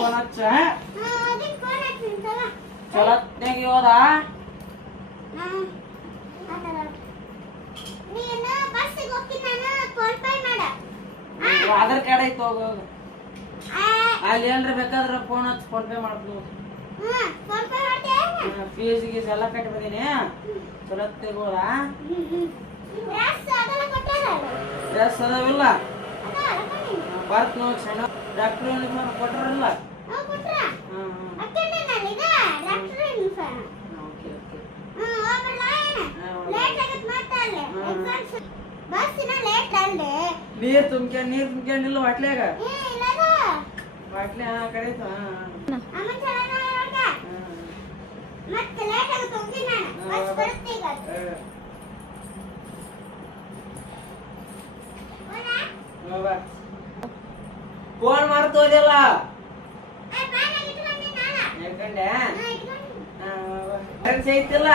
phone ಹಚ್ಚ ಚಲತ್ನಾಗ ಹೋದ Aadhaar card ಐತಿ ಹೋಗ ಅಲ್ಲಿ ಏನ್ರ ಬೇಕಾದ್ರ ಫೋನ್ ಹಚ್ಚಿ ಫೋನ್ ಪೇ ಮಾಡ್ಬೋದು ಫೀಸ್ ಗೀಸ್ ಎಲ್ಲ ಕಟ್ಟಿ ಬಂದೀನಿ ಚಲತ್ನಾಗ ಹೋದ ಡ್ರೆಸ್ ಅದಾವಿಲ್ಲ ಬರ್ತ್ ನೋಡಿ ಸಣ್ಣ ಡಾಕ್ಟರ್ ಯೂನಿಫಾರ್ಮ್ ಕೊಟ್ರಲ್ಲ ನೀರ್ ತುಂಬ್ಕೊಂಡಿಲ್ಲ ವಾಟ್ಲ್ಯಾಗ ವಾಟ್ಲೆ ಕಡೀತ ಫೋನ್ ಮಾಡ್ತೋದಿಲ್ಲ ಯಾಕಂಡೆ ಐತಿಲ್ಲ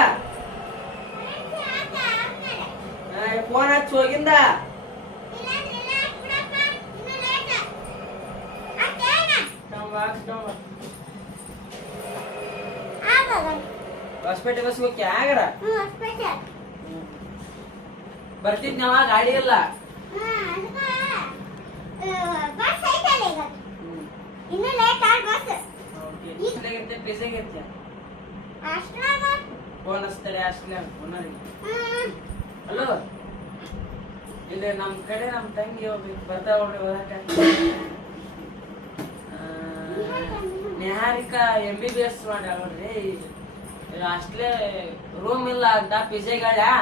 ಫೋನ್ ಹಚ್ಚಿ ಹೋಗಿಂದ ಹೊಸಪೇಟೆ ಬಸ್ ಹೋಗಿ ಆಗರ ಬರ್ತಿದ್ನವ ಗಾಡಿ ಇಲ್ಲ ಫೋನ್ ಹಚ್ತಾರೆ ಅಷ್ಟೇ ಹಲೋ ಇಲ್ಲಿ ನಮ್ ಕಡೆ ನಮ್ ತಂಗಿ ಹೋಗ್ಬೇಕು ಬರ್ತಾವ ಓದಾಕ ನಿಹಾರಿಕಾ MBBS ಮಾಡ್ಯಾಳ ನೋಡ್ರಿ ಅಷ್ಟೇ ರೂಮ್ ಇಲ್ಲ ಅಂತ ಪಿಜೆ ಗಾಡ್ಯಾ